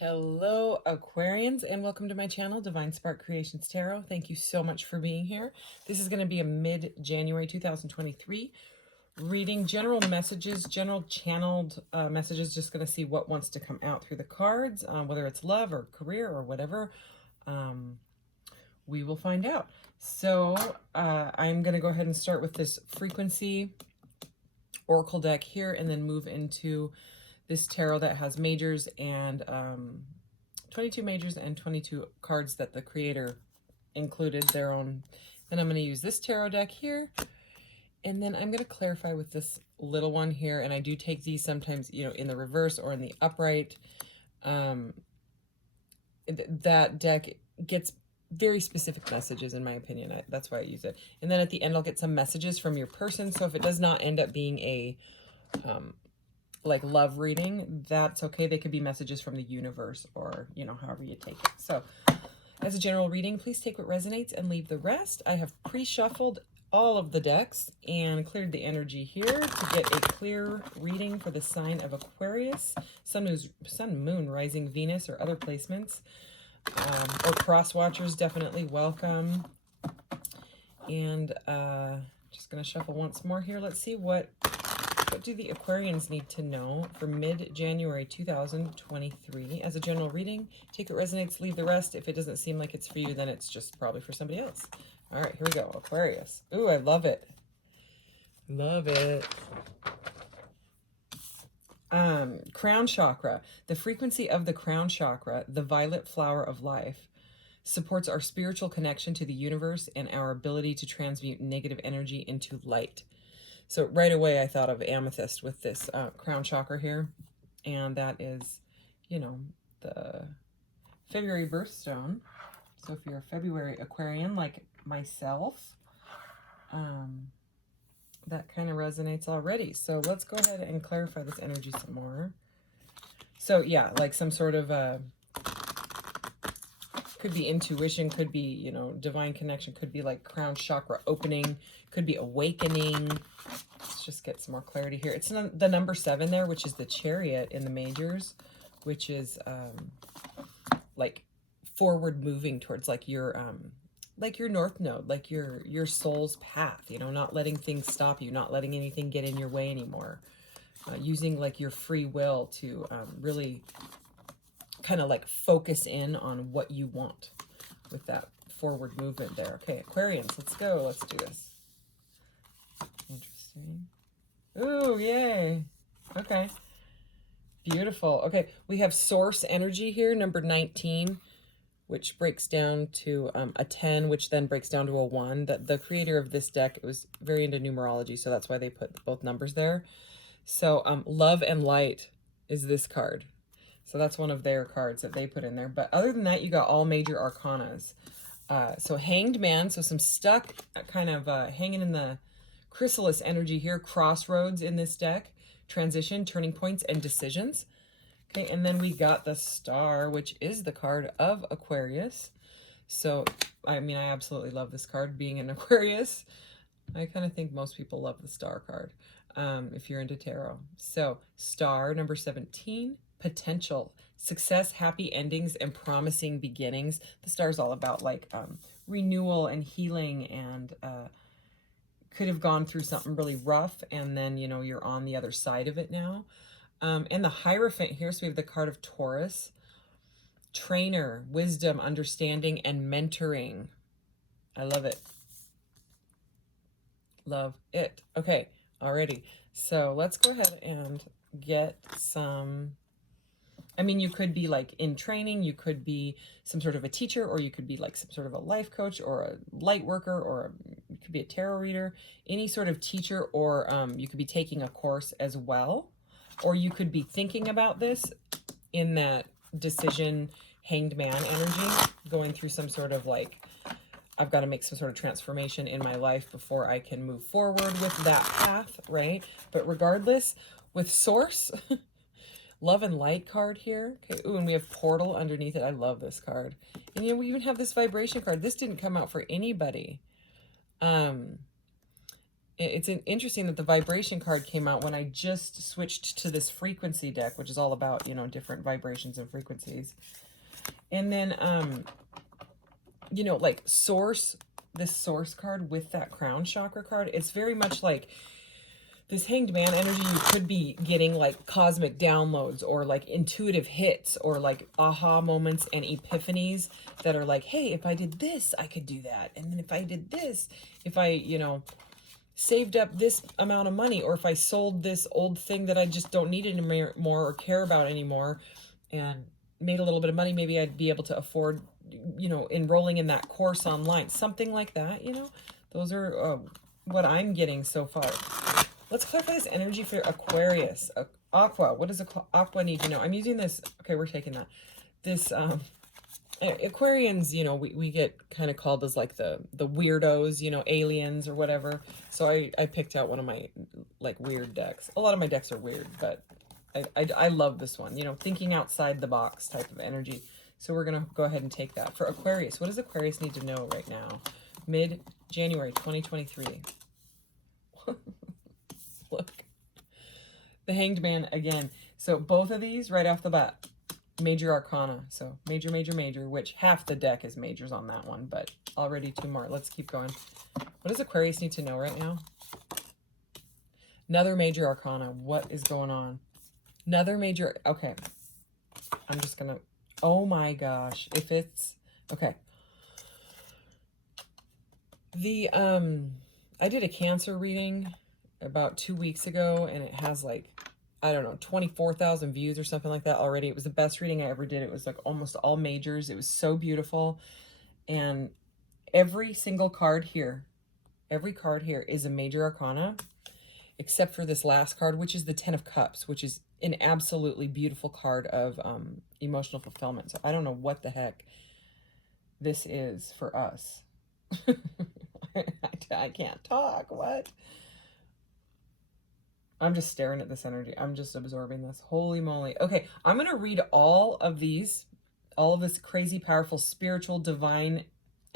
Hello, Aquarians, and welcome to my channel, Divine Spark Creations Tarot. Thank you so much for being here. This is going to be a mid-January 2023 reading. General messages, general channeled messages, just going to see what wants to come out through the cards, whether it's love or career or whatever. We will find out. So I'm going to go ahead and start with this frequency oracle deck here and then move into this tarot that has majors and 22 majors and 22 cards that the creator included their own. And I'm going to use this tarot deck here. And then I'm going to clarify with this little one here. And I do take these sometimes, you know, in the reverse or in the upright. That deck gets very specific messages, in my opinion. That's why I use it. And then at the end, I'll get some messages from your person. So if it does not end up being a like love reading, that's okay. They could be messages from the universe or, you know, however you take it. So as a general reading, please take what resonates and leave the rest. I have pre-shuffled all of the decks and cleared the energy here to get a clear reading for the sign of Aquarius, Sun, Moon, Rising, Venus, or other placements. Or cross watchers, definitely welcome. And just going to shuffle once more here. Let's see what do the Aquarians need to know for mid-January 2023? As a general reading, take what resonates, leave the rest. If it doesn't seem like it's for you, then it's just probably for somebody else. All right, here we go. Aquarius. Ooh, I love it. Love it. Crown chakra. The frequency of the crown chakra, the violet flower of life, supports our spiritual connection to the universe and our ability to transmute negative energy into light. So right away I thought of amethyst with this crown chakra here. And that is, you know, the February birthstone. So if you're a February Aquarian like myself, that kind of resonates already. So let's go ahead and clarify this energy some more. So yeah, like some sort of could be intuition, could be, you know, divine connection, could be like crown chakra opening, could be awakening. Let's just get some more clarity here. It's the number 7 there, which is the Chariot in the majors, which is like forward moving towards like your north node, like your soul's path, you know, not letting things stop you, not letting anything get in your way anymore. Using like your free will to really kind of like focus in on what you want with that forward movement there. Okay, Aquarians, let's go. Let's do this. Interesting. Ooh, yay. Okay. Beautiful. Okay, we have source energy here, number 19, which breaks down to a 10, which then breaks down to a 1. The creator of this deck was very into numerology, so that's why they put both numbers there. So love and light is this card. So that's one of their cards that they put in there. But other than that, you got all major arcanas. So Hanged Man, so some stuck kind of hanging in the chrysalis energy here. Crossroads in this deck. Transition, turning points, and decisions. Okay, and then we got the Star, which is the card of Aquarius. So, I mean, I absolutely love this card, being an Aquarius. I kind of think most people love the Star card, if you're into tarot. So, Star, number 17. Potential, success, happy endings, and promising beginnings. The Star's all about like renewal and healing, and could have gone through something really rough, and then, you know, you're on the other side of it now. And the Hierophant here, so we have the card of Taurus. Trainer, wisdom, understanding, and mentoring. I love it. Love it. Okay, alrighty. So let's go ahead and get some... I mean, you could be like in training, you could be some sort of a teacher, or you could be like some sort of a life coach or a light worker, or you could be a tarot reader, any sort of teacher, or you could be taking a course as well. Or you could be thinking about this in that decision Hanged Man energy, going through some sort of like, I've got to make some sort of transformation in my life before I can move forward with that path, right? But regardless, with Source... Love and Light card here. Okay. Ooh, and we have Portal underneath it. I love this card. And you know, we even have this Vibration card. This didn't come out for anybody. it's interesting that the vibration card came out when I just switched to this frequency deck, which is all about, you know, different vibrations and frequencies. And then, you know, like this source card with that crown chakra card, it's very much like this Hanged Man energy. You could be getting like cosmic downloads or like intuitive hits or like aha moments and epiphanies that are like, hey, if I did this, I could do that. And then if I did this, if I, you know, saved up this amount of money, or if I sold this old thing that I just don't need anymore or care about anymore and made a little bit of money, maybe I'd be able to afford, you know, enrolling in that course online. Something like that, you know. Those are what I'm getting so far. Let's clarify this energy for Aquarius. Aqua. What does Aqua need to know? I'm using this. Okay, we're taking that. This Aquarians, you know, we get kind of called as like the weirdos, you know, aliens or whatever. So I picked out one of my like weird decks. A lot of my decks are weird, but I love this one. You know, thinking outside the box type of energy. So we're gonna go ahead and take that for Aquarius. What does Aquarius need to know right now? Mid-January 2023. Look, the Hanged Man again. So both of these right off the bat, major arcana. So major, major, major, which half the deck is majors on that one, but already two more. Let's keep going. What does Aquarius need to know right now? Another major arcana. What is going on? Another major. Okay. I'm just going to, oh my gosh. If it's, okay. I did a Cancer reading about 2 weeks ago, and it has like, I don't know, 24,000 views or something like that already. It was the best reading I ever did. It was like almost all majors. It was so beautiful. And every single card here, every card here is a major arcana, except for this last card, which is the 10 of Cups, which is an absolutely beautiful card of emotional fulfillment. So I don't know what the heck this is for us. I can't talk. What? I'm just staring at this energy. I'm just absorbing this. Holy moly. Okay, I'm going to read all of these, all of this crazy, powerful, spiritual, divine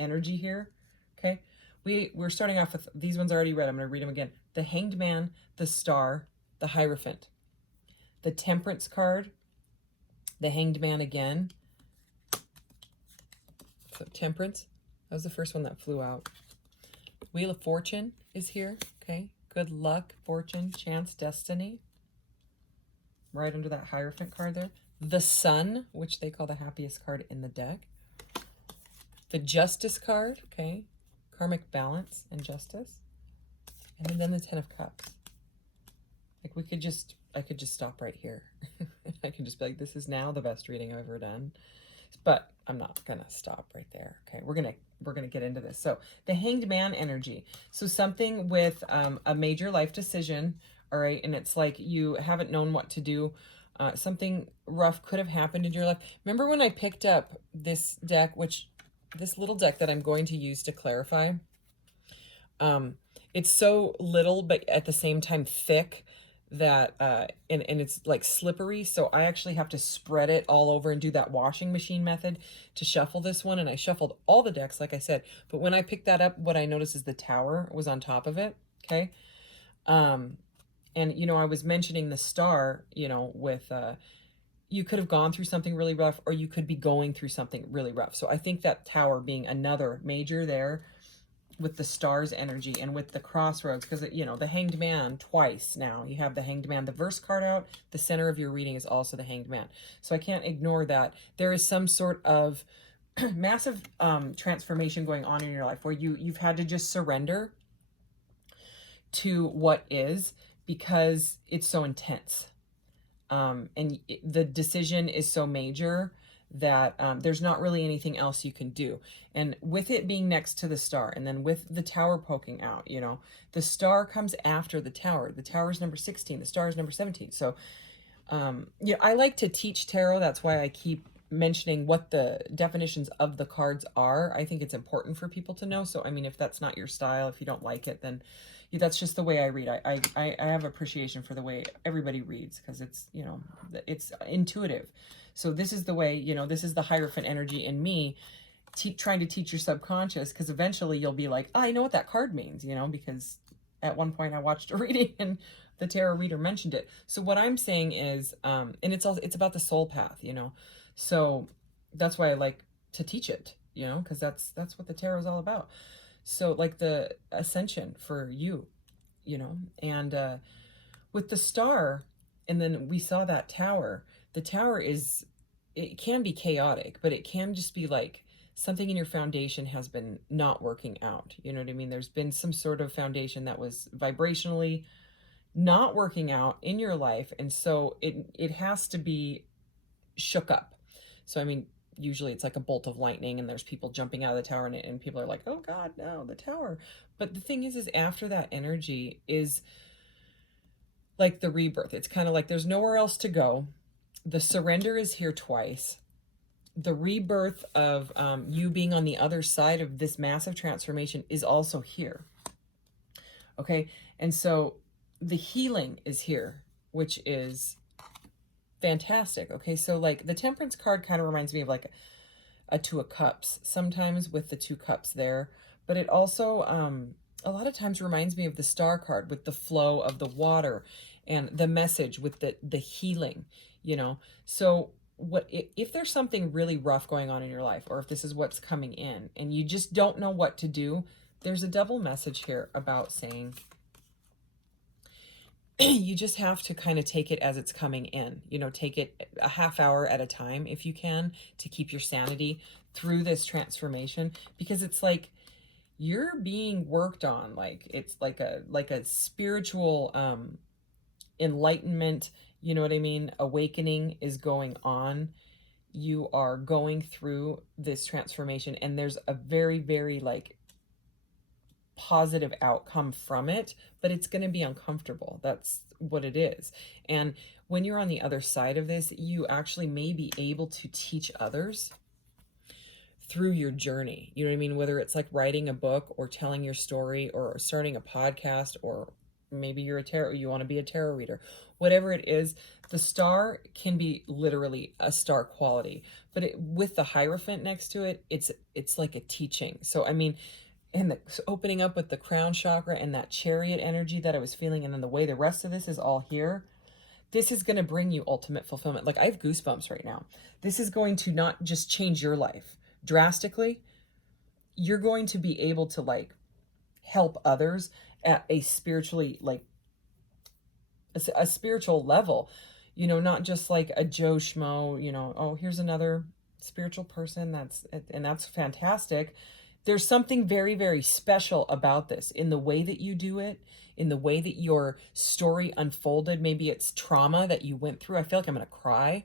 energy here. Okay, we're starting off with, these ones already read. I'm going to read them again. The Hanged Man, the Star, the Hierophant, the Temperance card, the Hanged Man again. So Temperance, that was the first one that flew out. Wheel of Fortune is here. Okay. Good luck, fortune, chance, destiny. Right under that Hierophant card there. The Sun, which they call the happiest card in the deck. The Justice card, okay. Karmic balance and justice. And then the 10 of Cups. Like I could just stop right here. I could just be like, this is now the best reading I've ever done. But I'm not gonna stop right there. Okay, we're gonna get into this. So the Hanged Man energy. So something with a major life decision, all right, and it's like you haven't known what to do. Something rough could have happened in your life. Remember when I picked up this deck, this little deck that I'm going to use to clarify? It's so little, but at the same time thick, that and it's like slippery, so I actually have to spread it all over and do that washing machine method to shuffle this one. And I shuffled all the decks, like I said, but when I picked that up, what I noticed is the Tower was on top of it. Okay. And you know, I was mentioning the Star, you know, with you could have gone through something really rough, or you could be going through something really rough. So I think that Tower being another major there, with the Star's energy and with the Crossroads, because, you know, the Hanged Man twice now. You have the Hanged Man, the verse card out. The center of your reading is also the Hanged Man. So I can't ignore that. There is some sort of massive transformation going on in your life where you've had to just surrender to what is, because it's so intense. And the decision is so major that there's not really anything else you can do. And with it being next to the Star, and then with the Tower poking out, you know, the Star comes after the Tower. The Tower is number 16, the Star is number 17. So yeah, I like to teach tarot. That's why I keep mentioning what the definitions of the cards are. I think it's important for people to know. So I mean, if that's not your style, if you don't like it, then that's just the way I read. I have appreciation for the way everybody reads, because it's, you know, it's intuitive. So this is the way, you know, this is the Hierophant energy in me, trying to teach your subconscious, because eventually you'll be like, oh, I know what that card means, you know, because at one point I watched a reading and the tarot reader mentioned it. So what I'm saying is, and it's about the soul path, you know. So that's why I like to teach it, you know, because that's what the tarot is all about. So like the ascension for you, you know, and with the star, and then we saw that tower. The tower is, it can be chaotic, but it can just be like something in your foundation has been not working out. You know what I mean? There's been some sort of foundation that was vibrationally not working out in your life, and so it has to be shook up. So I mean, usually it's like a bolt of lightning and there's people jumping out of the tower, and people are like, oh God, no, the tower. But the thing is after that energy is like the rebirth. It's kind of like there's nowhere else to go. The surrender is here twice. The rebirth of you being on the other side of this massive transformation is also here. Okay. And so the healing is here, which is fantastic. Okay. So like the Temperance card kind of reminds me of like a Two of Cups sometimes, with the two cups there, but it also a lot of times reminds me of the Star card with the flow of the water and the message with the healing, you know. So what if there's something really rough going on in your life, or if this is what's coming in and you just don't know what to do, there's a double message here about saying you just have to kind of take it as it's coming in, you know, take it a half hour at a time if you can, to keep your sanity through this transformation, because it's like you're being worked on. Like it's like a spiritual enlightenment, you know what I mean? Awakening is going on. You are going through this transformation, and there's a very, very like positive outcome from it, but it's going to be uncomfortable. That's what it is. And when you're on the other side of this, you actually may be able to teach others through your journey. You know what I mean? Whether it's like writing a book or telling your story or starting a podcast, or maybe you're a tarot, you want to be a tarot reader, whatever it is, the star can be literally a star quality, but with the Hierophant next to it, it's like a teaching. So I mean, and the opening up with the crown chakra and that chariot energy that I was feeling, and then the way the rest of this is all here, this is going to bring you ultimate fulfillment. Like I have goosebumps right now. This is going to not just change your life drastically, you're going to be able to like help others at a spiritually, like a spiritual level, you know, not just like a Joe Schmo, you know, oh, here's another spiritual person. That's fantastic. There's something very, very special about this in the way that you do it, in the way that your story unfolded. Maybe it's trauma that you went through. I feel like I'm going to cry.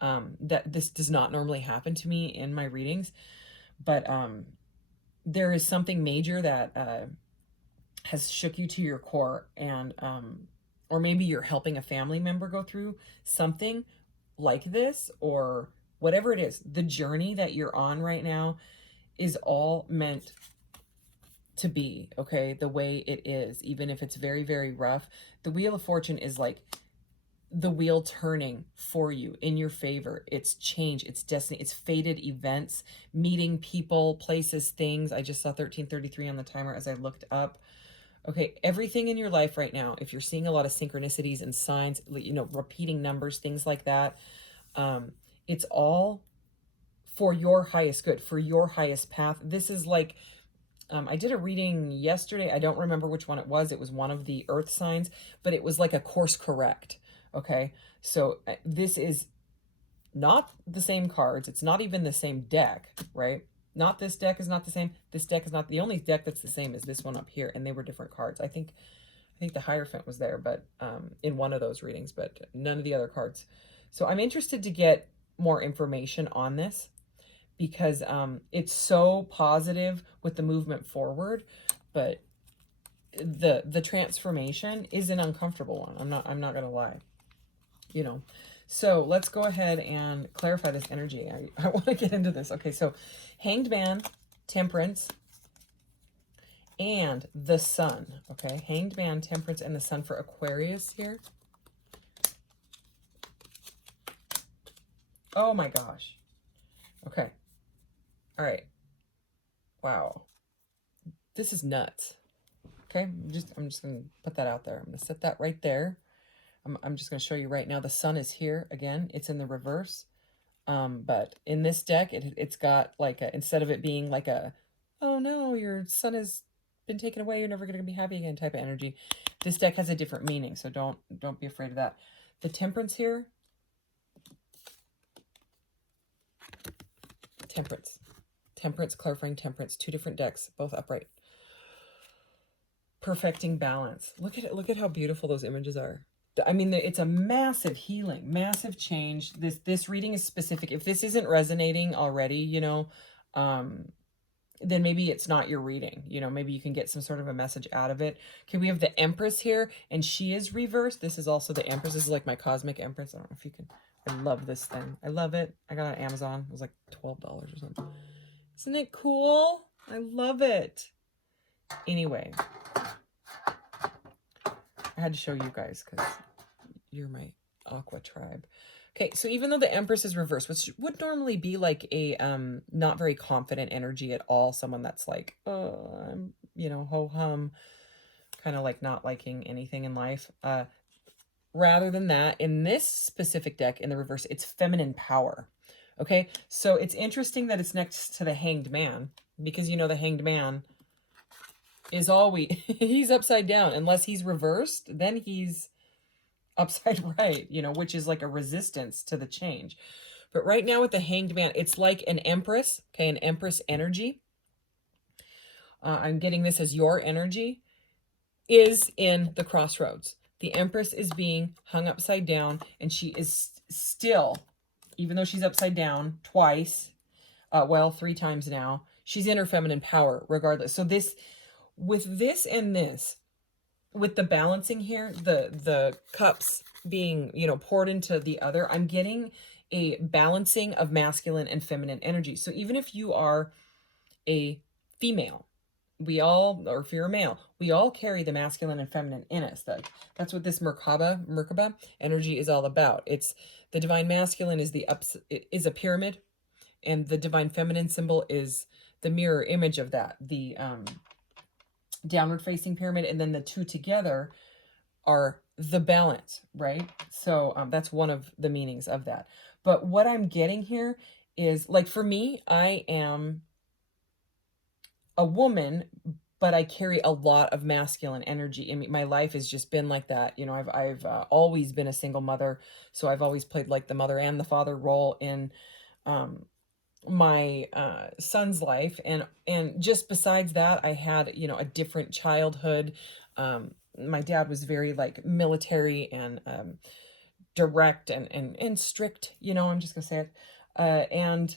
That this does not normally happen to me in my readings, but there is something major that has shook you to your core, and or maybe you're helping a family member go through something like this, or whatever it is. The journey that you're on right now is all meant to be, okay, the way it is, even if it's very, very rough. The Wheel of Fortune is like the wheel turning for you in your favor. It's change, it's destiny, it's fated events, meeting people, places, things. I just saw 1333 on the timer as I looked up. Okay, everything in your life right now, if you're seeing a lot of synchronicities and signs, you know, repeating numbers, things like that, it's all for your highest good, for your highest path. This is like, I did a reading yesterday. I don't remember which one it was. It was one of the earth signs, but it was like a course correct. Okay. So this is not the same cards. It's not even the same deck, right? Not this deck is not the same. This deck is not the only deck that's the same as this one up here. And they were different cards. I think the Hierophant was there, but in one of those readings, but none of the other cards. So I'm interested to get more information on this, because it's so positive with the movement forward, but the transformation is an uncomfortable one. I'm not gonna lie, you know. So let's go ahead and clarify this energy. I want to get into this. Okay, so Hanged Man, Temperance, and the Sun. Okay, Hanged Man, Temperance, and the Sun for Aquarius here. Oh my gosh. Okay. All right. Wow. This is nuts. Okay, I'm just going to put that out there. I'm going to set that right there. I'm just going to show you right now. The sun is here again. It's in the reverse. But in this deck, it's got like a, instead of it being like a, oh no, your sun has been taken away, you're never going to be happy again type of energy. This deck has a different meaning, so don't be afraid of that. The temperance here, temperance, clarifying temperance, two different decks, both upright. Perfecting balance. Look at it. Look at how beautiful those images are. I mean, it's a massive healing, massive change. This reading is specific. If this isn't resonating already, you know, then maybe it's not your reading. You know, maybe you can get some sort of a message out of it. Okay, we have the Empress here, and she is reversed. This is also the Empress. This is like my cosmic Empress. I don't know if you can. I love this thing. I love it. I got it on Amazon. It was like $12 or something. Isn't it cool? I love it. Anyway, I had to show you guys because you're my Aqua tribe. Okay, so even though the Empress is reversed, which would normally be like a not very confident energy at all, someone that's like, oh, I'm, you know, ho-hum, kind of like not liking anything in life. Rather than that, in this specific deck, in the reverse, it's feminine power. Okay, so it's interesting that it's next to the Hanged Man, because, you know, the Hanged Man is always, he's upside down. Unless he's reversed, then he's upside right, you know, which is like a resistance to the change. But right now with the Hanged Man, it's like an Empress, okay, an Empress energy. I'm getting this as your energy is in the crossroads. The Empress is being hung upside down, and she is still, even though she's upside down twice, well, 3 times now, she's in her feminine power regardless. So this, with this and this, with the balancing here, the cups being, you know, poured into the other, I'm getting a balancing of masculine and feminine energy. So even if you are a female, we all, or if you're a male, we all carry the masculine and feminine in us. That's what this Merkaba energy is all about. It's the divine masculine is is a pyramid, and the divine feminine symbol is the mirror image of that, the downward facing pyramid, and then the two together are the balance, right? So that's one of the meanings of that. But what I'm getting here is, like, for me, I am a woman, but I carry a lot of masculine energy. I mean, my life has just been like that. You know, I've always been a single mother, so I've always played like the mother and the father role in my son's life, and just besides that, I had, you know, a different childhood. My dad was very like military and direct and strict, you know, I'm just gonna say it. And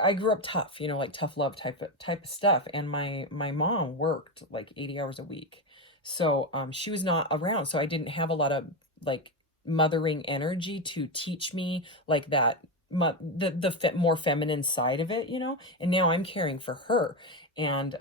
I grew up tough, you know, like tough love type of stuff. And my mom worked like 80 hours a week. So she was not around. So I didn't have a lot of like mothering energy to teach me like that, the more feminine side of it, you know. And now I'm caring for her. And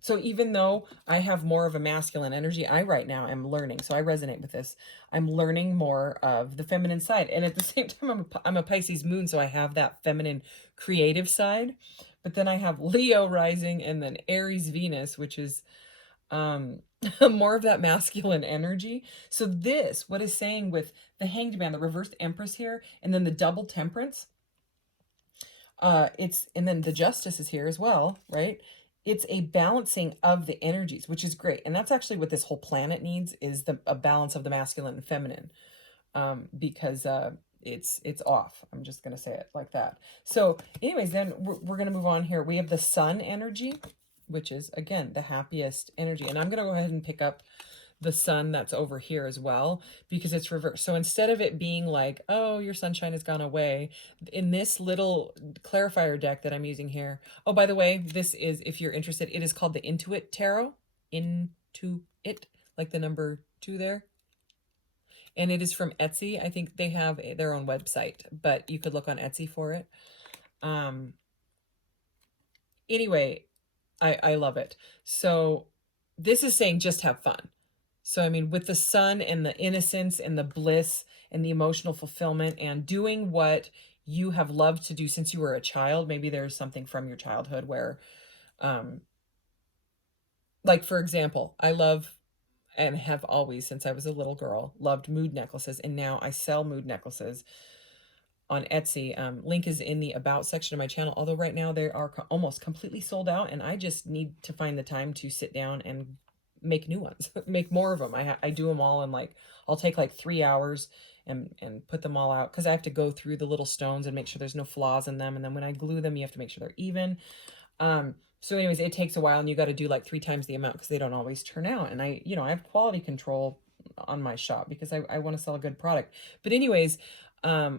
so even though I have more of a masculine energy, I right now am learning. So I resonate with this. I'm learning more of the feminine side. And at the same time, I'm a Pisces moon, so I have that feminine creative side. But then I have Leo rising and then Aries Venus, which is more of that masculine energy. So this, what is saying with the Hanged Man, the reversed Empress here, and then the double Temperance, and then the Justice is here as well, right? It's a balancing of the energies, which is great. And that's actually what this whole planet needs, is a balance of the masculine and feminine, because it's off. I'm just going to say it like that. So anyways, then we're going to move on here. We have the Sun energy, which is, again, the happiest energy. And I'm going to go ahead and pick up the Sun that's over here as well, because it's reversed. So instead of it being like, oh, your sunshine has gone away, in this little clarifier deck that I'm using here. Oh, by the way, this is, if you're interested, it is called the Intuit Tarot. Intuit, like the number 2 there. And it is from Etsy. I think they have their own website, but you could look on Etsy for it. Anyway, I love it. So this is saying just have fun. So, I mean, with the Sun and the innocence and the bliss and the emotional fulfillment and doing what you have loved to do since you were a child, maybe there's something from your childhood where Like, for example, I love and have always, since I was a little girl, loved mood necklaces. And now I sell mood necklaces on Etsy. Link is in the about section of my channel. Although right now they are almost completely sold out, and I just need to find the time to sit down and make new ones, make more of them. I do them all in like, I'll take like 3 hours and put them all out, because I have to go through the little stones and make sure there's no flaws in them. And then when I glue them, you have to make sure they're even. So anyways, it takes a while, and you got to do like 3 times the amount because they don't always turn out. And I have quality control on my shop because I want to sell a good product. But anyways, I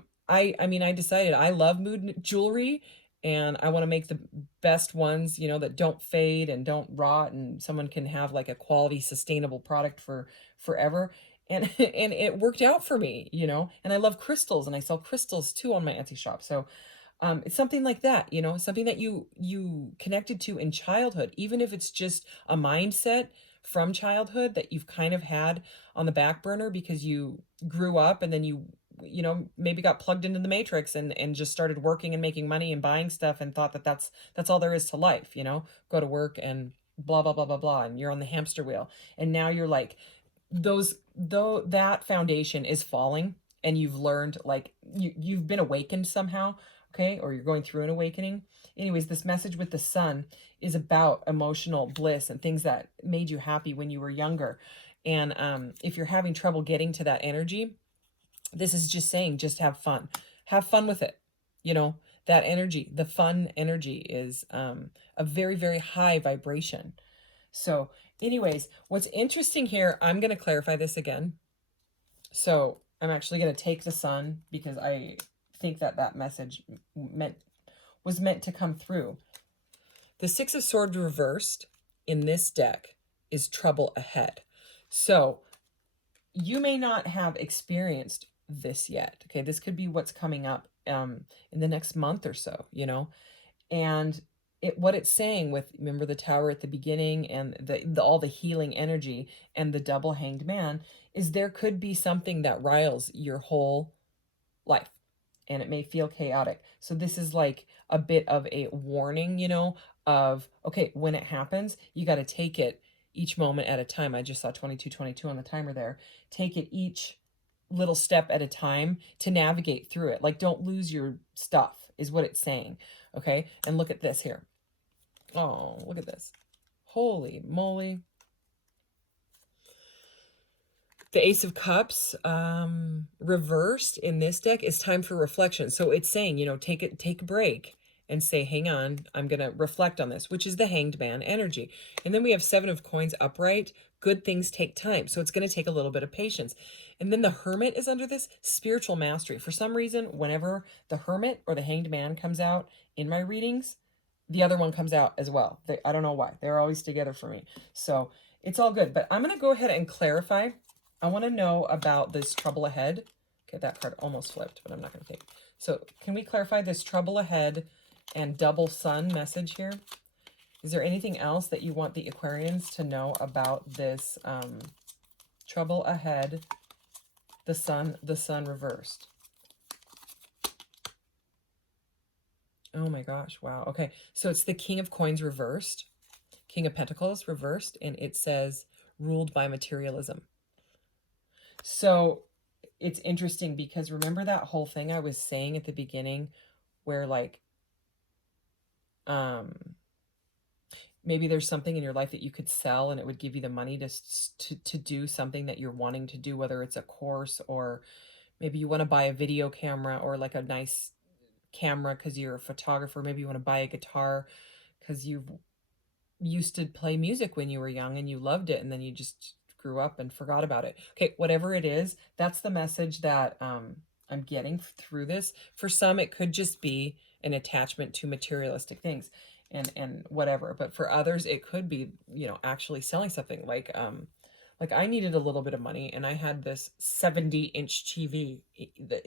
mean, I decided I love mood jewelry, and I want to make the best ones, that don't fade and don't rot, and someone can have like a quality, sustainable product for forever. And and it worked out for me, and I love crystals, and I sell crystals too on my Etsy shop. So it's something like that, something that you connected to in childhood, even if it's just a mindset from childhood that you've kind of had on the back burner because you grew up, and then maybe got plugged into the matrix and just started working and making money and buying stuff and thought that that's all there is to life, go to work and blah blah blah blah blah, and you're on the hamster wheel. And now you're like, though that foundation is falling, and you've learned, like, you've been awakened somehow. Okay, or you're going through an awakening. Anyways, this message with the sun is about emotional bliss and things that made you happy when you were younger. And if you're having trouble getting to that energy, this is just saying, just have fun. Have fun with it. That energy, the fun energy, is a very, very high vibration. So anyways, what's interesting here, I'm going to clarify this again. So I'm actually going to take the sun because I think that message was meant to come through. The Six of Swords reversed in this deck is trouble ahead. So you may not have experienced this yet. Okay, this could be what's coming up in the next month or so, and what it's saying with, remember the Tower at the beginning and all the healing energy and the double hanged man, is there could be something that riles your whole life, and it may feel chaotic. So this is like a bit of a warning, of, okay, when it happens, you got to take it each moment at a time. I just saw 2222 on the timer there. Take it each little step at a time to navigate through it. Like, don't lose your stuff is what it's saying. Okay. And look at this here. Oh, look at this. Holy moly. The Ace of Cups reversed in this deck is time for reflection. So it's saying, take a break and say, hang on, I'm going to reflect on this, which is the Hanged Man energy. And then we have Seven of Coins upright. Good things take time. So it's going to take a little bit of patience. And then the Hermit is under this, spiritual mastery. For some reason, whenever the Hermit or the Hanged Man comes out in my readings, the other one comes out as well. I don't know why. They're always together for me. So it's all good. But I'm going to go ahead and clarify. I want to know about this trouble ahead. Okay, that card almost flipped, but I'm not going to take it. So can we clarify this trouble ahead and double sun message here? Is there anything else that you want the Aquarians to know about this trouble ahead, the sun reversed? Oh my gosh, wow. Okay, so it's the King of Coins reversed, King of Pentacles reversed, and it says ruled by materialism. So it's interesting because remember that whole thing I was saying at the beginning where, like, maybe there's something in your life that you could sell and it would give you the money to do something that you're wanting to do, whether it's a course, or maybe you want to buy a video camera or like a nice camera because you're a photographer. Maybe you want to buy a guitar because you used to play music when you were young and you loved it, and then you just grew up and forgot about it. Okay, whatever it is, that's the message that I'm getting through this. For some, it could just be an attachment to materialistic things and whatever. But for others, it could be, actually selling something. Like I needed a little bit of money, and I had this 70-inch TV.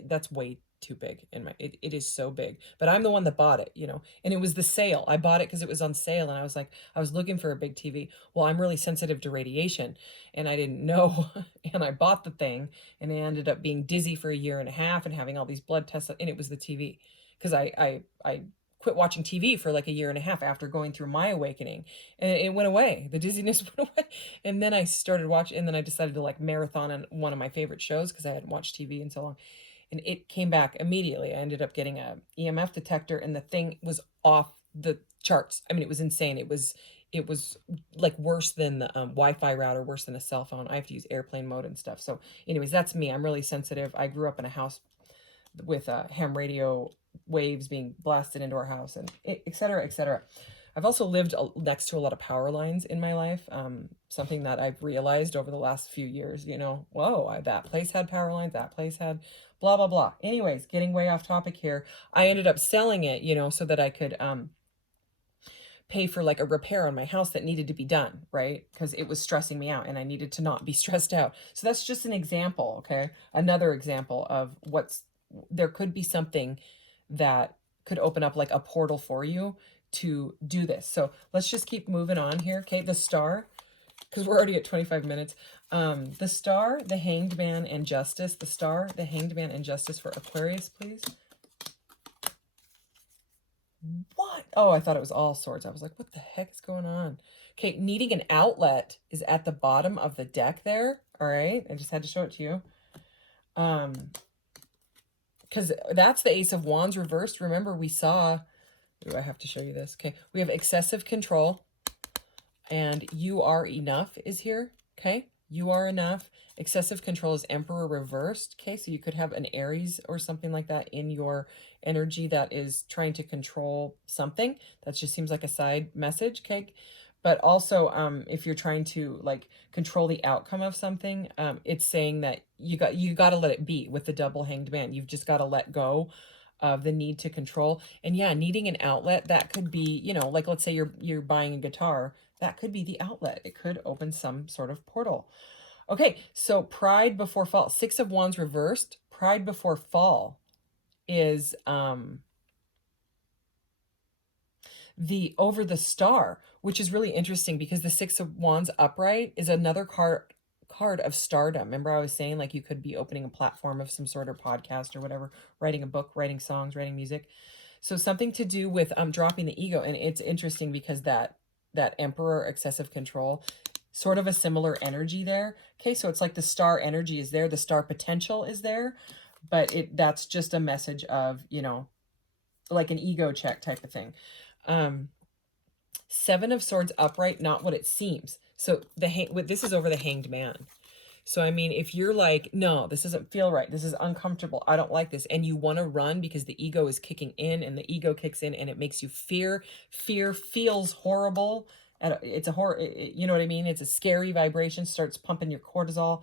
That's way too big in my, it is so big, but I'm the one that bought it, and it was the sale. I bought it because it was on sale, and I was like, I was looking for a big TV. Well, I'm really sensitive to radiation, and I didn't know, and I bought the thing, and it ended up being dizzy for a year and a half and having all these blood tests, and it was the TV because I quit watching TV for like a year and a half after going through my awakening, and it went away. The dizziness went away. And then I started watching, and then I decided to like marathon on one of my favorite shows because I hadn't watched TV in so long. And it came back immediately. I ended up getting a EMF detector, and the thing was off the charts. I mean, it was insane. It was like worse than the Wi-Fi router, worse than a cell phone. I have to use airplane mode and stuff. So anyways, that's me. I'm really sensitive. I grew up in a house with ham radio waves being blasted into our house, and et cetera, et cetera. I've also lived next to a lot of power lines in my life. Something that I've realized over the last few years, you know, whoa, that place had power lines, that place had blah, blah, blah. Anyways, getting way off topic here. I ended up selling it, you know, so that I could pay for like a repair on my house that needed to be done, right? Because it was stressing me out and I needed to not be stressed out. So that's just an example, okay? Another example of there could be something that could open up like a portal for you to do this. So let's just keep moving on here, okay? The star, because we're already at 25 minutes. The star, the hanged man, and justice. The star, the hanged man, and justice for Aquarius, please. What? Oh, I thought it was all swords. I was like, what the heck is going on? Okay, needing an outlet is at the bottom of the deck there. All right, I just had to show it to you. Because that's the Ace of Wands reversed. Remember, we saw... Ooh, I have to show you this. Okay, we have excessive control. And you are enough is here. Okay, you are enough. Excessive control is Emperor reversed. Okay, so you could have an Aries or something like that in your energy that is trying to control something. That just seems like a side message. Okay, but also if you're trying to like control the outcome of something, it's saying that you got to let it be with the double hanged man. You've just got to let go of the need to control. And yeah, needing an outlet, that could be, you know, like let's say you're buying a guitar, that could be the outlet. It could open some sort of portal. Okay, so pride before fall. Six of Wands reversed. Pride before fall is the over the star, which is really interesting because the Six of Wands upright is another card of stardom. Remember I was saying like you could be opening a platform of some sort of podcast or whatever, writing a book, writing songs, writing music. So something to do with dropping the ego. And it's interesting because that Emperor excessive control, sort of a similar energy there. Okay, so it's like the star energy is there, the star potential is there, but that's just a message of, you know, like an ego check type of thing. Seven of Swords upright, not what it seems. So this is over the hanged man. So, I mean, if you're like, no, this doesn't feel right, this is uncomfortable, I don't like this, and you want to run because the ego is kicking in, and the ego kicks in, and it makes you fear. Fear feels horrible. And it's a horror, you know what I mean? It's a scary vibration, starts pumping your cortisol,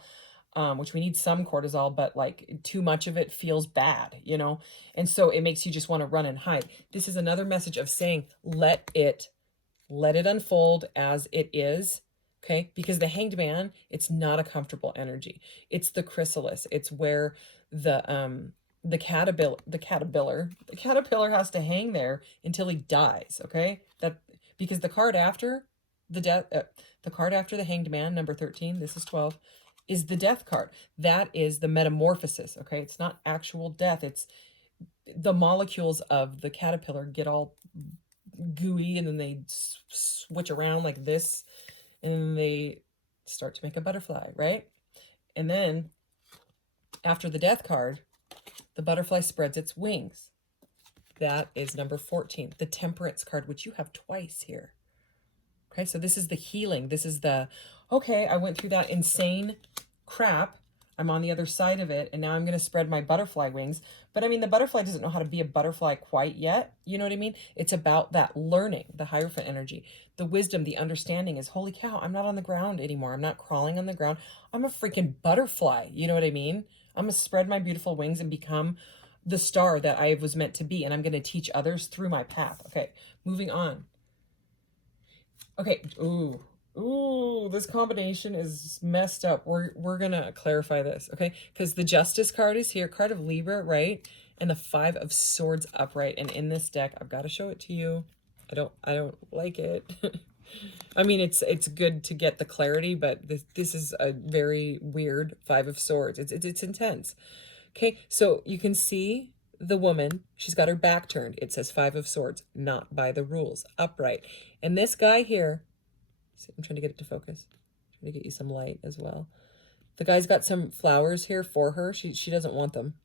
which we need some cortisol, but like too much of it feels bad, you know? And so it makes you just want to run and hide. This is another message of saying, let it unfold as it is. Okay, because the hanged man, it's not a comfortable energy. It's the chrysalis. It's where the caterpillar has to hang there until he dies. Okay, because the card after the card after the hanged man, number 13, this is 12, is the death card. That is the metamorphosis. Okay, it's not actual death. It's the molecules of the caterpillar get all gooey and then they switch around like this. And they start to make a butterfly, right? And then after the death card, the butterfly spreads its wings. That is number 14, the temperance card, which you have twice here. Okay, so this is the healing. This is the, okay, I went through that insane crap. I'm on the other side of it, and now I'm going to spread my butterfly wings. But I mean, the butterfly doesn't know how to be a butterfly quite yet. You know what I mean? It's about that learning, the Hierophant energy. The wisdom, the understanding is, holy cow, I'm not on the ground anymore. I'm not crawling on the ground. I'm a freaking butterfly. You know what I mean? I'm going to spread my beautiful wings and become the star that I was meant to be. And I'm going to teach others through my path. Okay, moving on. Okay, ooh, this combination is messed up. We're gonna clarify this, okay? Because the Justice card is here, card of Libra, right? And the Five of Swords upright. And in this deck, I've got to show it to you. I don't like it. I mean, it's good to get the clarity, but this is a very weird Five of Swords. It's intense. Okay, so you can see the woman, she's got her back turned. It says 5 of Swords, not by the rules, upright. And this guy here, I'm trying to get it to focus. I'm trying to get you some light as well. The guy's got some flowers here for her. She doesn't want them.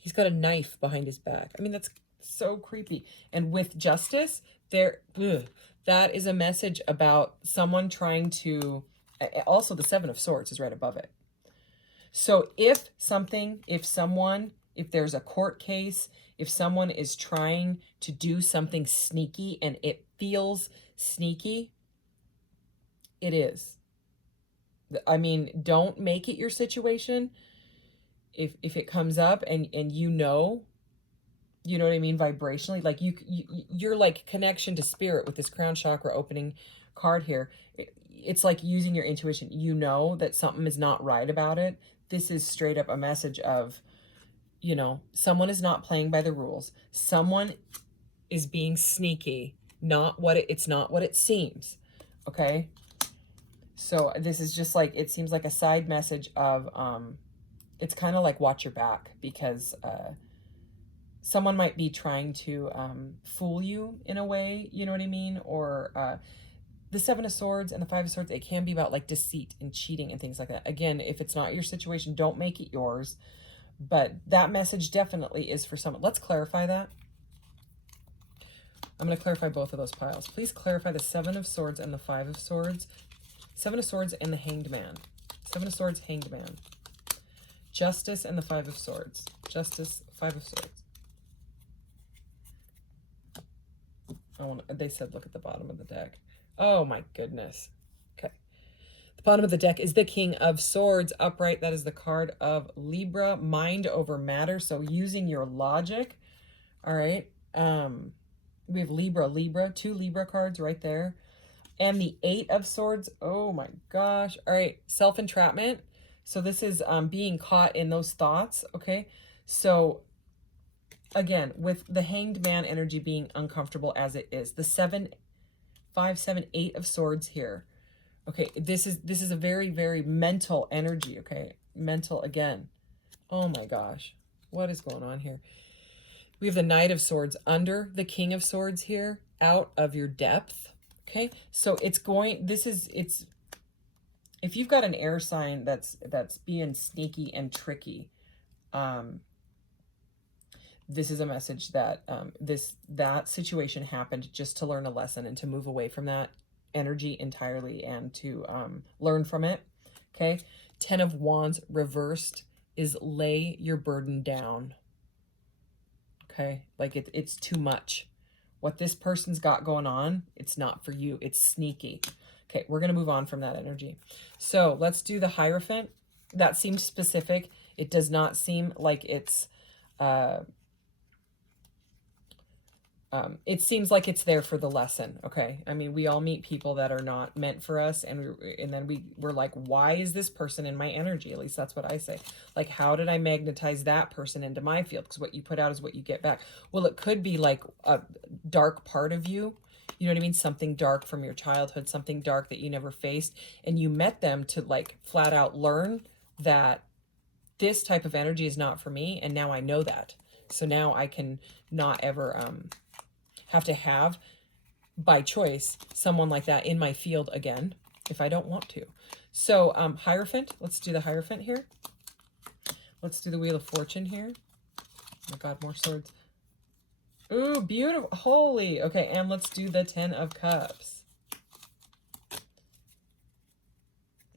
He's got a knife behind his back. I mean, that's so creepy. And with Justice, that is a message about someone trying to, also the 7 of Swords is right above it. So if there's a court case, if someone is trying to do something sneaky and it feels sneaky, it is. I mean, don't make it your situation. If it comes up and you know what I mean, vibrationally, like you're like connection to spirit with this crown chakra opening card here. It's like using your intuition. You know that something is not right about it. This is straight up a message of, someone is not playing by the rules. Someone is being sneaky. It's not what it seems. Okay. So this is just like, it seems like a side message of, it's kind of like watch your back, because someone might be trying to fool you in a way, you know what I mean? Or the 7 of Swords and the 5 of Swords, it can be about like deceit and cheating and things like that. Again, if it's not your situation, don't make it yours. But that message definitely is for someone. Let's clarify that. I'm going to clarify both of those piles. Please clarify the 7 of Swords and the 5 of Swords. 7 of Swords and the Hanged Man. 7 of Swords, Hanged Man. Justice and the 5 of Swords. Justice, 5 of Swords. They said look at the bottom of the deck. Oh my goodness. Okay. The bottom of the deck is the King of Swords upright. That is the card of Libra, mind over matter. So using your logic. All right. We have Libra, 2 Libra cards right there. And the 8 of Swords. Oh my gosh. All right. Self-entrapment. So this is being caught in those thoughts. Okay. So again, with the Hanged Man energy being uncomfortable as it is, the 7, 5, 7, 8 of Swords here. Okay, this is a very, very mental energy, okay? Mental again. Oh my gosh. What is going on here? We have the Knight of Swords under the King of Swords here, out of your depth. Okay? So it's if you've got an air sign that's being sneaky and tricky, this is a message that that situation happened just to learn a lesson and to move away from that energy entirely and to learn from it. Okay. 10 of Wands reversed is lay your burden down. Okay. Like it's too much. What this person's got going on, it's not for you. It's sneaky. Okay. We're going to move on from that energy. So let's do the Hierophant. That seems specific. It does not seem like it's, it seems like it's there for the lesson. Okay. I mean, we all meet people that are not meant for us. And then we're like, why is this person in my energy? At least that's what I say. Like, how did I magnetize that person into my field? Because what you put out is what you get back. Well, it could be like a dark part of you. You know what I mean? Something dark from your childhood, something dark that you never faced. And you met them to like flat out learn that this type of energy is not for me. And now I know that. So now I can not ever, have to have by choice someone like that in my field again if I don't want to. So Hierophant, let's do the Hierophant here. Let's do the Wheel of Fortune here. Oh my God, more swords. Ooh, beautiful. Holy. Okay, and let's do the 10 of Cups.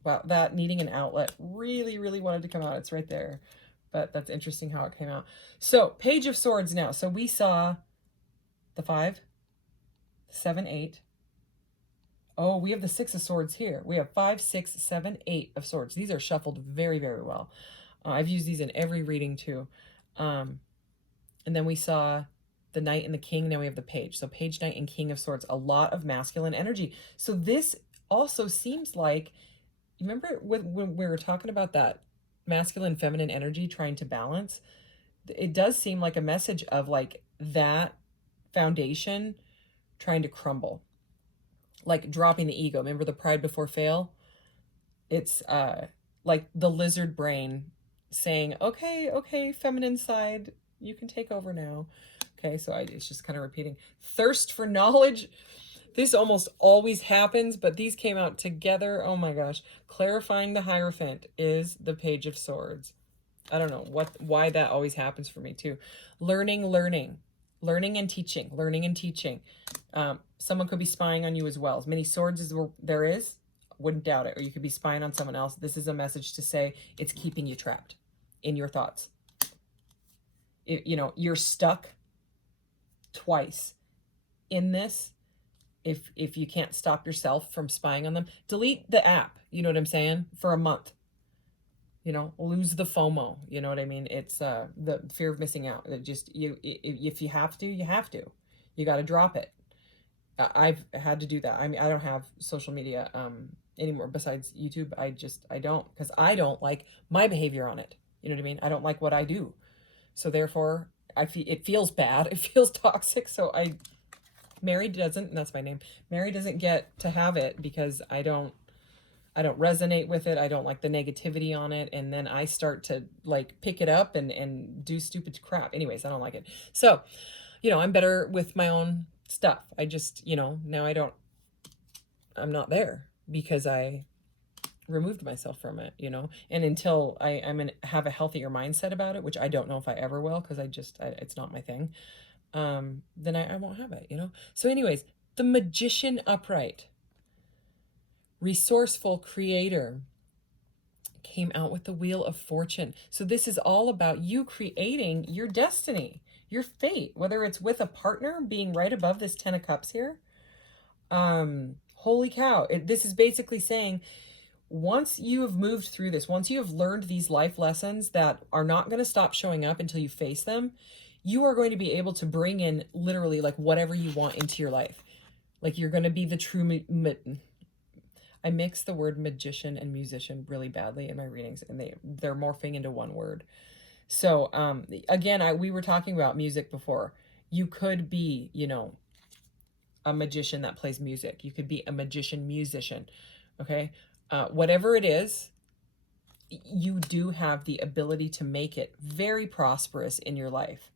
Wow, that needing an outlet really, really wanted to come out. It's right there. But that's interesting how it came out. So Page of Swords now. So we saw the 5, 7, 8. Oh, we have the 6 of Swords here. We have 5, 6, 7, 8 of Swords. These are shuffled very, very well. I've used these in every reading too. And then we saw the Knight and the King. Now we have the Page. So Page, Knight, and King of Swords. A lot of masculine energy. So this also seems like, remember when we were talking about that masculine, feminine energy trying to balance? It does seem like a message of like that foundation trying to crumble, like dropping the ego. Remember the pride before fail? It's like the lizard brain saying, okay, feminine side, You can take over now. Okay, so it's just kind of repeating. Thirst for knowledge. This almost always happens, but these came out together. Oh my gosh. Clarifying the Hierophant is the Page of Swords. I don't know why that always happens for me too. Learning and teaching. Someone could be spying on you as well. As many swords as there is, wouldn't doubt it. Or you could be spying on someone else. This is a message to say it's keeping you trapped in your thoughts. You know, you're stuck twice in this. If you can't stop yourself from spying on them, delete the app. You know what I'm saying? For a month. You know, lose the FOMO. You know what I mean? It's the fear of missing out. It just, if you have to, you have to. You got to drop it. I've had to do that. I mean, I don't have social media anymore besides YouTube. I don't, because I don't like my behavior on it. You know what I mean? I don't like what I do. So therefore, it feels bad. It feels toxic. So Mary doesn't, and that's my name. Mary doesn't get to have it because I don't resonate with it. I don't like the negativity on it. And then I start to like pick it up and do stupid crap. Anyways, I don't like it. So, you know, I'm better with my own stuff. I just, you know, now I'm not there because I removed myself from it, you know, and until I'm going to have a healthier mindset about it, which I don't know if I ever will, because it's not my thing. Then I won't have it, you know? So anyways, the Magician upright, resourceful creator, came out with the Wheel of Fortune. So this is all about you creating your destiny, your fate, whether it's with a partner, being right above this 10 of Cups here. Holy cow. This is basically saying, once you have moved through this, once you have learned these life lessons that are not going to stop showing up until you face them, you are going to be able to bring in literally like whatever you want into your life. Like you're going to be the true, I mix the word magician and musician really badly in my readings, and they're morphing into one word. So again, we were talking about music before. You could be, you know, a magician that plays music. You could be a magician musician. Okay. Whatever it is, you do have the ability to make it very prosperous in your life.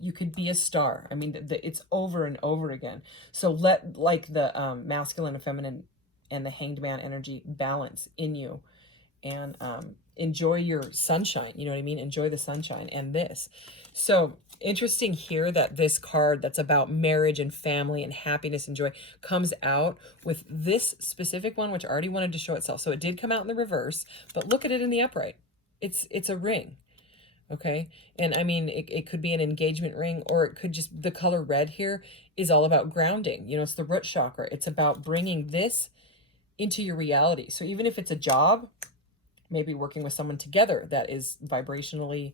You could be a star. I mean, it's over and over again. So let like the masculine and feminine and the Hanged Man energy balance in you, and enjoy your sunshine. You know what I mean? Enjoy the sunshine and this. So interesting here that this card that's about marriage and family and happiness and joy comes out with this specific one, which already wanted to show itself. So it did come out in the reverse, but look at it in the upright. It's a ring. Okay. And I mean, it could be an engagement ring, or it could just, the color red here is all about grounding. You know, it's the root chakra. It's about bringing this into your reality. So even if it's a job, maybe working with someone together that is vibrationally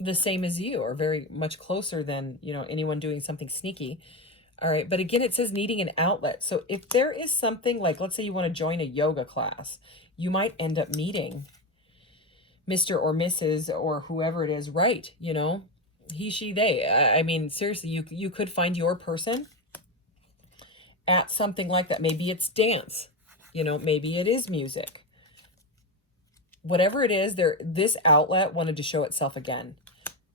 the same as you, or very much closer than, you know, anyone doing something sneaky. All right. But again, it says needing an outlet. So if there is something like, let's say you want to join a yoga class, you might end up meeting Mr. or Mrs. or whoever it is, right? You know, he, she, they. I mean, seriously, you could find your person at something like that. Maybe it's dance, you know, maybe it is music. Whatever it is, this outlet wanted to show itself again.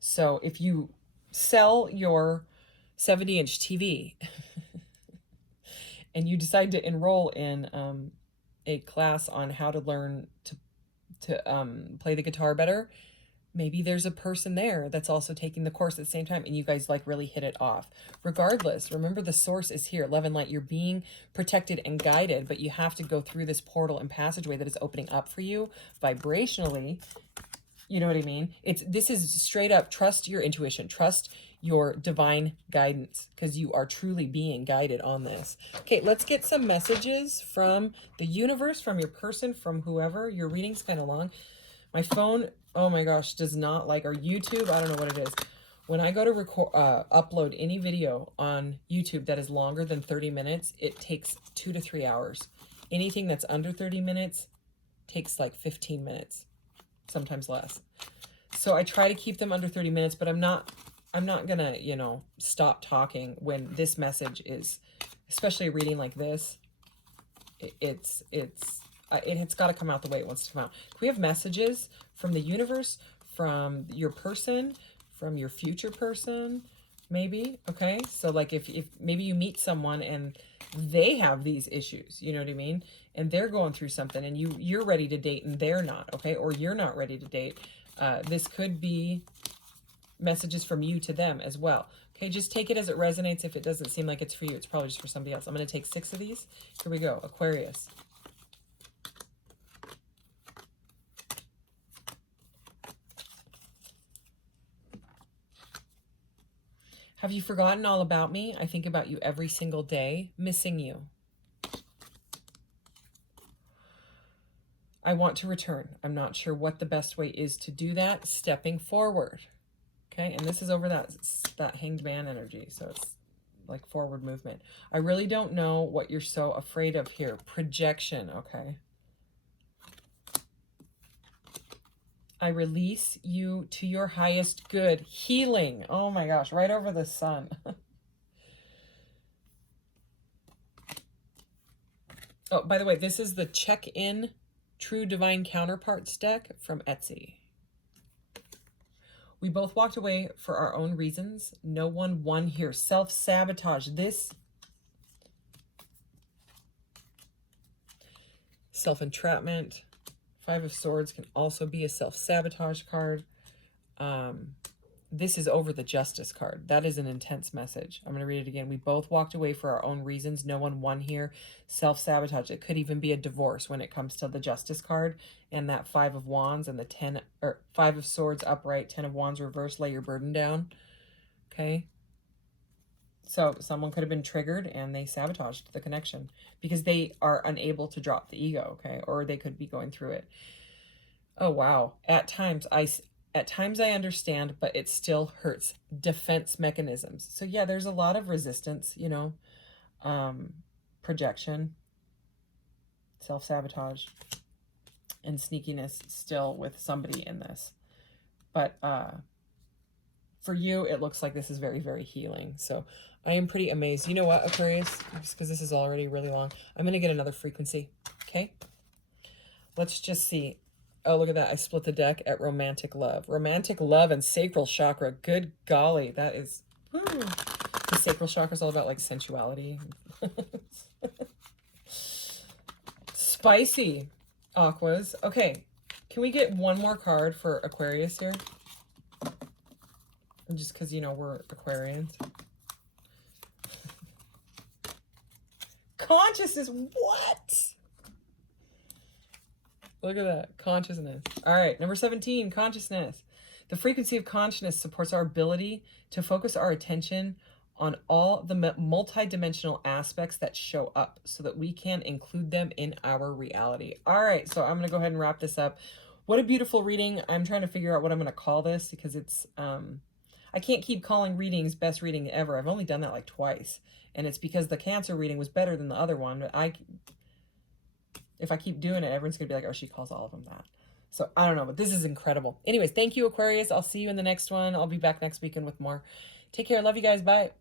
So if you sell your 70-inch TV and you decide to enroll in a class on how to learn to play the guitar better, maybe there's a person there that's also taking the course at the same time, and you guys like really hit it off. Regardless, remember the source is here, love and light. You're being protected and guided, but you have to go through this portal and passageway that is opening up for you vibrationally. You know what I mean? This is straight up, trust your intuition, trust your divine guidance, because you are truly being guided on this. Okay, let's get some messages from the universe, from your person, from whoever. Your reading's kind of long. My phone, oh my gosh, does not like, or YouTube, I don't know what it is. When I go to upload any video on YouTube that is longer than 30 minutes, it takes 2 to 3 hours. Anything that's under 30 minutes takes like 15 minutes, sometimes less. So I try to keep them under 30 minutes, but I'm not gonna, you know, stop talking when this message is, especially a reading like this, it's got to come out the way it wants to come out. We have messages from the universe from your person, from your future person, maybe. Okay, so like if maybe you meet someone and they have these issues, you know what I mean, and they're going through something, and you're ready to date and they're not. Okay, or you're not ready to date. This could be messages from you to them as well. Okay, just take it as it resonates. If it doesn't seem like it's for you, it's probably just for somebody else. I'm going to take 6 of these. Here we go. Aquarius. Have you forgotten all about me? I think about you every single day, missing you. I want to return. I'm not sure what the best way is to do that. Stepping forward. Okay, and this is over that Hanged Man energy, so it's like forward movement. I really don't know what you're so afraid of here. Projection, okay. I release you to your highest good. Healing. Oh my gosh, right over the sun. Oh, by the way, this is the Check-In True Divine Counterparts deck from Etsy. We both walked away for our own reasons. No one won here. Self-sabotage. This self-entrapment. 5 of Swords can also be a self-sabotage card. This is over the Justice card. That is an intense message. I'm going to read it again. We both walked away for our own reasons. No one won here. Self-sabotage. It could even be a divorce when it comes to the Justice card and that 5 of Wands and the 5 of Swords upright, 10 of Wands reversed. Lay your burden down. Okay. So someone could have been triggered and they sabotaged the connection because they are unable to drop the ego. Okay. Or they could be going through it. Oh, wow. At times I understand, but it still hurts. Defense mechanisms. So yeah, there's a lot of resistance, you know, projection, self-sabotage, and sneakiness still with somebody in this. But for you, it looks like this is very, very healing. So I am pretty amazed. You know what, Aquarius? Just because this is already really long, I'm going to get another frequency. Okay. Let's just see. Oh, look at that. I split the deck at romantic love. Romantic love and sacral chakra. Good golly. That is... Woo. The sacral chakra is all about, like, sensuality. Spicy. Aquas. Okay. Can we get one more card for Aquarius here? Just because, you know, we're Aquarians. Consciousness. What? Look at that. Consciousness. All right. Number 17, consciousness. The frequency of consciousness supports our ability to focus our attention on all the multidimensional aspects that show up so that we can include them in our reality. All right. So I'm going to go ahead and wrap this up. What a beautiful reading. I'm trying to figure out what I'm going to call this because it's, I can't keep calling readings best reading ever. I've only done that like twice. And it's because the Cancer reading was better than the other one. But if I keep doing it, everyone's going to be like, oh, she calls all of them that. So I don't know, but this is incredible. Anyways, thank you, Aquarius. I'll see you in the next one. I'll be back next weekend with more. Take care. Love you guys. Bye.